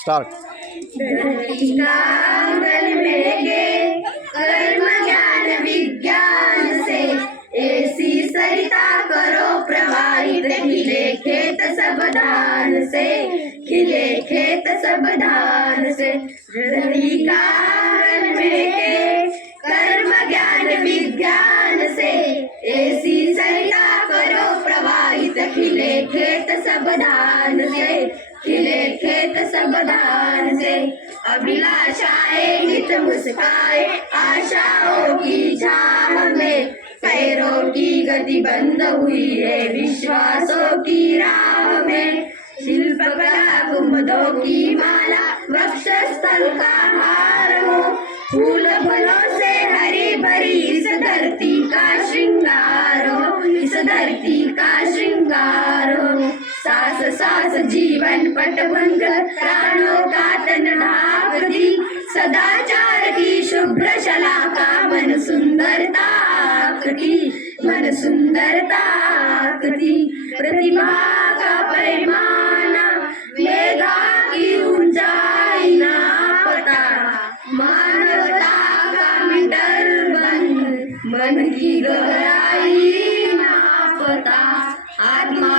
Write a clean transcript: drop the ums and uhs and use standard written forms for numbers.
Start. धरती का आंगन महके कर्म ज्ञान विज्ञान से, ऐसी सरिता करो प्रवाहित, खिले खेत सब धान से, खिले खेत सब धान से। धरती का आंगन महके कर्म ज्ञान विज्ञान से, ऐसी सरिता करो प्रवाहित, खिले खेत सब धान से, खिले खेत सब धान से। अभिलाषाएं नित मुस्काए आशाओं की छाह में, पैरों की गति बंद हुई है विश्वासों की राह में। शिल्पकला कुमुदों की माला वृक्ष स्थल का हार हो, फूल फलों से हरी भरी इस धरती का श्रृंगार हो, इस धरती का श्रृंगार हो। सास सास जीवन पट बनकर प्राणों का तन ढाक दी, सदाचार की शुभ्र शलाका मन सुंदरता आकृति, मन सुंदरता आकृति। प्रतिभा का पैमाना मेधा की ऊंचाई ना पता, मानवता का मीटर बंद मन की गहराई ना पता। आत्मा